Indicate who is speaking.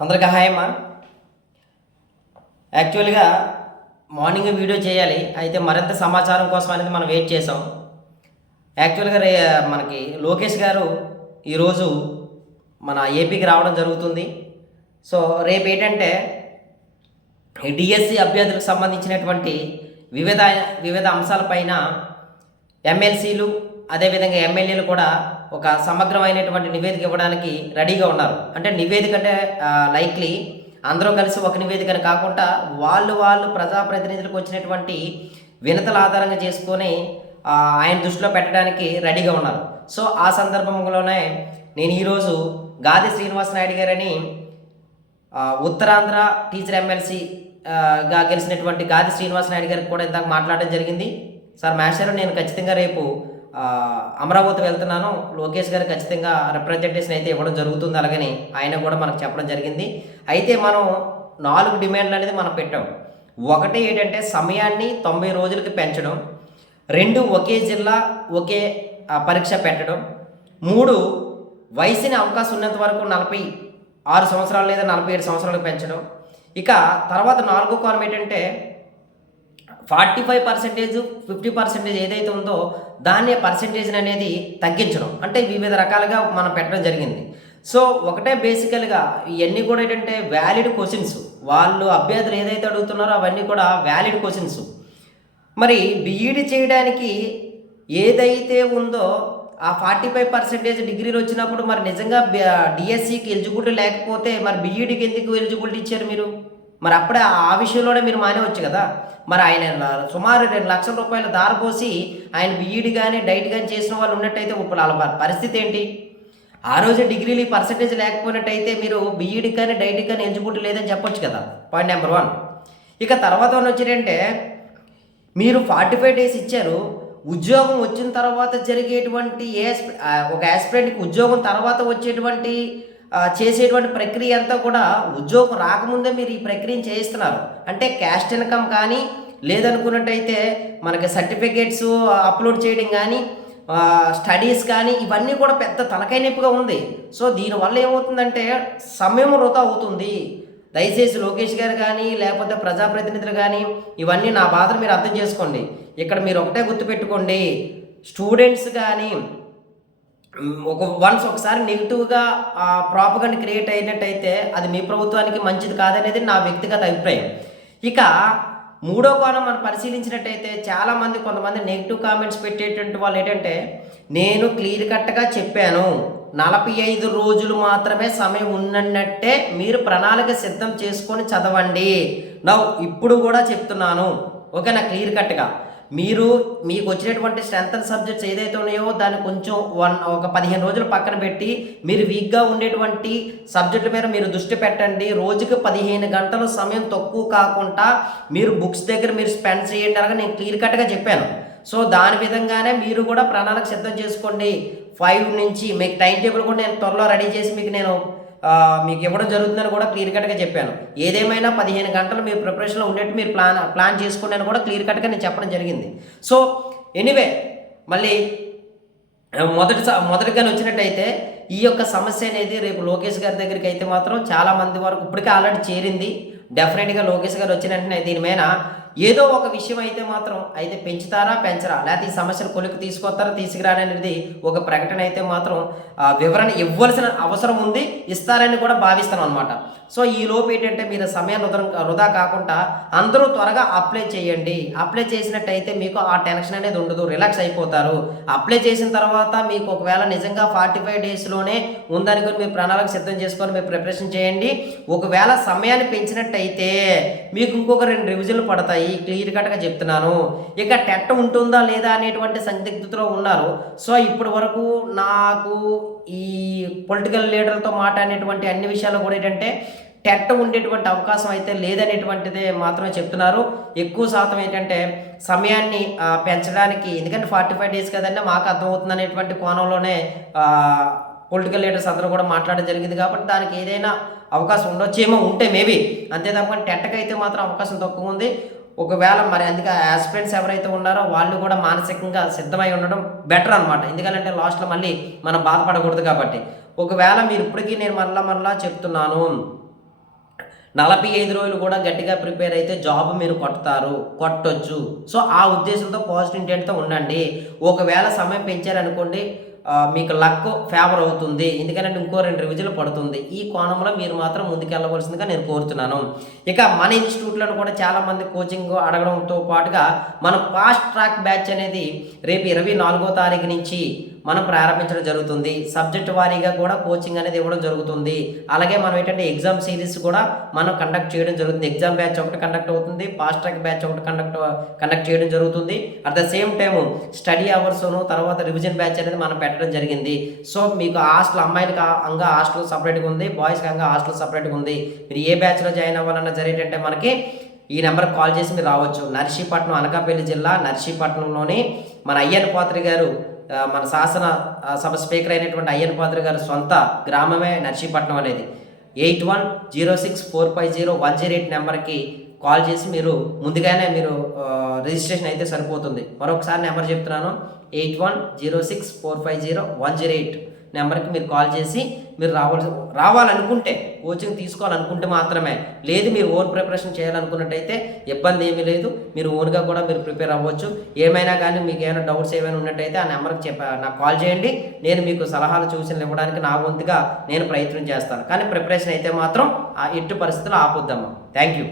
Speaker 1: అందరికీ హాయ్ అమ్మా. యాక్చువల్గా మార్నింగ్ వీడియో చేయాలి అయితే మరింత సమాచారం కోసం అనేది మనం వెయిట్ చేసాం యాక్చువల్గా రే మనకి లోకేష్ గారు ఈరోజు మన ఏపీకి రావడం జరుగుతుంది. సో రేపు ఏంటంటే డిఎస్సి అభ్యర్థులకు సంబంధించినటువంటి వివిధ వివిధ అంశాలపైన ఎమ్మెల్సీలు అదేవిధంగా ఎమ్మెల్యేలు కూడా ఒక సమగ్రమైనటువంటి నివేదిక ఇవ్వడానికి రెడీగా ఉన్నారు. అంటే నివేదిక అంటే లైక్లీ అందరూ కలిసి ఒక నివేదికని కాకుండా వాళ్ళు వాళ్ళు ప్రజాప్రతినిధులకు వచ్చినటువంటి వినతల ఆధారంగా చేసుకొని ఆయన దృష్టిలో పెట్టడానికి రెడీగా ఉన్నారు. సో ఆ సందర్భంలోనే నేను ఈరోజు గాది శ్రీనివాస నాయుడు గారని ఉత్తరాంధ్ర టీచర్ ఎమ్మెల్సీ గా గెలిచినటువంటి గాది శ్రీనివాస నాయుడు గారికి కూడా ఇందాక మాట్లాడడం జరిగింది. సార్ మాస్టర్ నేను ఖచ్చితంగా రేపు అమరావతి వెళ్తున్నాను. లోకేష్ గారు ఖచ్చితంగా రిప్రజెంటేషన్ అయితే ఇవ్వడం జరుగుతుంది. అలాగని ఆయన కూడా మనకు చెప్పడం జరిగింది. అయితే మనం నాలుగు డిమాండ్లు అనేది మనం పెట్టాం. ఒకటి ఏంటంటే సమయాన్ని తొంభై రోజులకి పెంచడం. రెండు ఒకే జిల్లా ఒకే పరీక్ష పెట్టడం. మూడు వయసుని అవకాశం ఉన్నంత వరకు నలభై ఆరు సంవత్సరాలు లేదా నలభై ఏడు సంవత్సరాలకు పెంచడం. ఇక తర్వాత నాలుగో కోణం ఏంటంటే forty five percentage fifty percentage ఏదైతే ఉందో దాన్ని పర్సెంటేజ్ అనేది తగ్గించడం. అంటే వివిధ రకాలుగా మనం పెట్టడం జరిగింది. సో ఒకటే బేసికల్గా ఇవన్నీ కూడా ఏంటంటే వ్యాలిడ్ క్వశ్చన్స్. వాళ్ళు అభ్యర్థులు ఏదైతే అడుగుతున్నారో అవన్నీ కూడా వ్యాలిడ్ క్వశ్చన్స్. మరి బీఈడి చేయడానికి ఏదైతే ఉందో ఆ ఫార్టీ ఫైవ్ పర్సెంటేజ్ డిగ్రీలు వచ్చినప్పుడు మరి నిజంగా డిఎస్సికి ఎలిజిబిలిటీ లేకపోతే మరి బీఈడికి ఎందుకు ఎలిజిబిలిటీ ఇచ్చారు మీరు? మరి అప్పుడే ఆ విషయంలోనే మీరు మానేవచ్చు కదా. మరి ఆయన సుమారు రెండు లక్షల రూపాయలు దారపోసి ఆయన బీఈడి కానీ డైట్ కానీ చేసిన వాళ్ళు ఉన్నట్టయితే ఇప్పుడు వాళ్ళ పరిస్థితి ఏంటి? ఆ రోజు డిగ్రీలు ఈ పర్సెంటేజ్ లేకపోయినట్టయితే మీరు బీఈడి కానీ డైట్ కానీ ఎంచుకుంటూ లేదని చెప్పొచ్చు కదా. పాయింట్ నెంబర్ వన్ ఇక తర్వాత వచ్చారంటే మీరు ఫార్టీ ఫైవ్ డేస్ ఇచ్చారు. ఉద్యోగం వచ్చిన తర్వాత జరిగేటువంటి ఏ ఒక యాస్పిరెంట్కి ఉద్యోగం తర్వాత వచ్చేటువంటి చేసేటువంటి ప్రక్రియ అంతా కూడా ఉద్యోగం రాకముందే మీరు ఈ ప్రక్రియను చేయిస్తున్నారు. అంటే క్యాస్ట్ ఇన్కమ్ కానీ లేదనుకున్నట్టయితే మనకి సర్టిఫికేట్స్ అప్లోడ్ చేయడం కానీ స్టడీస్ కానీ ఇవన్నీ కూడా పెద్ద తలకాయ నొప్పిగా ఉంది. సో దీనివల్ల ఏమవుతుందంటే సమయం వృధా అవుతుంది. దయచేసి లోకేష్ గారు కానీ లేకపోతే ప్రజాప్రతినిధులు కానీ ఇవన్నీ నా బాధను మీరు అర్థం చేసుకోండి. ఇక్కడ మీరు ఒకటే గుర్తుపెట్టుకోండి. స్టూడెంట్స్ కానీ ఒక వన్స్ ఒకసారి నెగిటివ్గా ప్రాపగండ్ క్రియేట్ అయినట్టయితే అది మీ ప్రభుత్వానికి మంచిది కాదనేది నా వ్యక్తిగత అభిప్రాయం. ఇక మూడో కోణం మనం పరిశీలించినట్టయితే చాలామంది కొంతమంది నెగిటివ్ కామెంట్స్ పెట్టేటువంటి వాళ్ళు ఏంటంటే నేను క్లియర్ కట్గా చెప్పాను నలభై ఐదు రోజులు మాత్రమే సమయం ఉన్నట్టే మీరు ప్రణాళిక సిద్ధం చేసుకొని చదవండి. నవ్వు ఇప్పుడు కూడా చెప్తున్నాను. ఓకేనా? క్లియర్ కట్గా. మీరు మీకు వచ్చినటువంటి స్ట్రెంత్ సబ్జెక్ట్స్ ఏదైతే ఉన్నాయో దాన్ని కొంచెం వన్ ఒక పదిహేను రోజులు పక్కన పెట్టి మీరు వీక్గా ఉండేటువంటి సబ్జెక్టుల మీద మీరు దృష్టి పెట్టండి. రోజుకి పదిహేను గంటలు సమయం తక్కువ కాకుండా మీరు బుక్స్ దగ్గర మీరు స్పెండ్ చేయండి. అనగా నేను క్లియర్ కట్గా చెప్పాను. సో దాని విధంగానే మీరు కూడా ప్రణాళిక సిద్ధం చేసుకోండి. ఫైవ్ నుంచి మీకు టైం టేబుల్ కూడా నేను త్వరలో రెడీ చేసి మీకు నేను మీకు ఇవ్వడం జరుగుతుందని కూడా క్లియర్ కట్గా చెప్పాను. ఏదేమైనా పదిహేను గంటలు మీ ప్రిపరేషన్లో ఉండేట్టు మీరు ప్లాన్ ప్లాన్ చేసుకోండి అని కూడా క్లియర్ కట్గా నేను చెప్పడం జరిగింది. సో ఎనీవే మళ్ళీ మొదటి స- మొదటిగానే వచ్చినట్టయితే ఈ యొక్క సమస్య అనేది రేపు లోకేష్ గారి దగ్గరికి అయితే మాత్రం చాలా మంది వరకు ఇప్పటికే ఆల్రెడీ చేరింది. డెఫినెట్గా లోకేష్ గారు వచ్చిన వెంటనే దీని మీద ఏదో ఒక విషయం అయితే మాత్రం అయితే పెంచుతారా పెంచరా? లేకపోతే ఈ సమస్యలు కొలికి తీసుకొస్తారా తీసుకురారా అనేది ఒక ప్రకటన అయితే మాత్రం వివరణ ఇవ్వాల్సిన అవసరం ఉంది ఇస్తారని కూడా భావిస్తాం అనమాట సో ఈ లోపు ఏంటంటే మీరు సమయాన్ని వృధా వృధా కాకుండా అందరూ త్వరగా అప్లై చేయండి. అప్లై చేసినట్టయితే మీకు ఆ టెన్షన్ అనేది ఉండదు రిలాక్స్ అయిపోతారు. అప్లై చేసిన తర్వాత మీకు ఒకవేళ నిజంగా ఫార్టీ ఫైవ్ డేస్లోనే కూడా మీరు ప్రణాళిక సిద్ధం చేసుకొని మీరు ప్రిపరేషన్ చేయండి. ఒకవేళ సమయాన్ని పెంచినట్టయితే మీకు ఇంకొక రెండు రివిజన్లు పడతాయి. క్లియర్ కట్గా చెప్తున్నాను. ఇక టెట్ ఉంటుందా లేదా అనేటువంటి సందిగ్ధతలో ఉన్నారు. సో ఇప్పటి వరకు నాకు ఈ పొలిటికల్ లీడర్లతో మాట్లాడినటువంటి అన్ని విషయాలు కూడా ఏంటంటే టెట్ ఉండేటువంటి అవకాశం అయితే లేదనేటువంటిదే మాత్రమే చెప్తున్నారు. ఎక్కువ శాతం ఏంటంటే సమయాన్ని పెంచడానికి ఎందుకంటే ఫార్టీ ఫైవ్ డేస్ కదండి మాకు అర్థమవుతుంది అనేటువంటి కోణంలోనే పొలిటికల్ లీడర్స్ అందరూ కూడా మాట్లాడడం జరిగింది కాబట్టి దానికి ఏదైనా అవకాశం ఉండొచ్చేమో ఉంటే మేబీ. అంతే తప్ప టెట్కి అయితే మాత్రం అవకాశం తక్కువ ఉంది. ఒకవేళ మరి అందుకే ఆస్పిరెంట్స్ ఎవరైతే ఉన్నారో వాళ్ళు కూడా మానసికంగా సిద్ధమై ఉండడం బెటర్ అనమాట ఎందుకంటే లాస్ట్లో మళ్ళీ మనం బాధపడకూడదు కాబట్టి. ఒకవేళ మీరు ఇప్పటికీ నేను మరలా మరలా చెప్తున్నాను నలభై ఐదు రోజులు కూడా గట్టిగా ప్రిపేర్ అయితే జాబ్ మీరు కొడతారు కొట్టొచ్చు. సో ఆ ఉద్దేశంతో పాజిటివ్ ఇంటెంట్తో ఉండండి. ఒకవేళ సమయం పెంచారనుకోండి మీకు లక్ ఫేవర్ అవుతుంది. ఎందుకంటే ఇంకో రెండు రివిజన్లు పడుతుంది. ఈ కోణంలో మీరు మాత్రం ముందుకెళ్ళవలసిందిగా నేను కోరుతున్నాను ఇక మన ఇన్స్టిట్యూట్లను కూడా చాలామంది కోచింగ్ అడగడంతో పాటుగా మన ఫాస్ట్ ట్రాక్ బ్యాచ్ అనేది రేపు ఇరవై నాలుగో తారీఖు నుంచి మనం ప్రారంభించడం జరుగుతుంది. సబ్జెక్ట్ వారీగా కూడా కోచింగ్ అనేది ఇవ్వడం జరుగుతుంది. అలాగే మనం ఏంటంటే ఎగ్జామ్ సిరీస్ కూడా మనం కండక్ట్ చేయడం జరుగుతుంది. ఎగ్జామ్ బ్యాచ్ ఒకటి కండక్ట్ అవుతుంది. ఫాస్ట్ ట్రాక్ బ్యాచ్ ఒకటి కండక్ట్ కండక్ట్ చేయడం జరుగుతుంది. At the same time study అవర్స్ను తర్వాత రివిజన్ బ్యాచ్ అనేది మనం పెట్టడం జరిగింది. సో మీకు హాస్టల్ అమ్మాయిలకి అంగా హాస్టల్ సపరేట్గా ఉంది. బాయ్స్కి అంగా హాస్టల్ సపరేట్గా ఉంది. మీరు ఏ బ్యాచ్లో జాయిన్ అవ్వాలన్నా జరిగేటంటే మనకి ఈ నెంబర్కి కాల్ చేసి మీరు రావచ్చు. నర్సీపట్నం అనకాపల్లి జిల్లా నర్సీపట్నంలోని మన అయ్యన్ పాత్రి గారు మన శాసన సభ స్పీకర్ అయినటువంటి అయ్యన్ పాత్ర గారి సొంత గ్రామమే నర్సీపట్నం అనేది. Eight one zero six four five zero one zero eight నెంబర్కి కాల్ చేసి మీరు ముందుగానే మీరు రిజిస్ట్రేషన్ అయితే సరిపోతుంది. మరొకసారి నెంబర్ చెప్తున్నాను. Eight one zero six four five zero one zero eight. నెంబర్కి మీరు కాల్ చేసి మీరు రావాల్సి రావాలనుకుంటే కోచింగ్ తీసుకోవాలనుకుంటే మాత్రమే. లేదు మీరు ఓన్ ప్రిపరేషన్ చేయాలనుకున్నట్టయితే ఇబ్బంది ఏమీ లేదు. మీరు ఓన్గా కూడా మీరు ప్రిపేర్ అవ్వచ్చు. ఏమైనా కానీ మీకు ఏమైనా డౌట్స్ ఏమైనా ఉన్నట్టయితే ఆ నెంబర్కి చెప్ప నాకు కాల్ చేయండి. నేను మీకు సలహాలు సూచనలు ఇవ్వడానికి నా వంతుగా నేను ప్రయత్నం చేస్తాను. కానీ ప్రిపరేషన్ అయితే మాత్రం ఆ ఎట్టు పరిస్థితులు ఆపుద్దాము థ్యాంక్ యూ.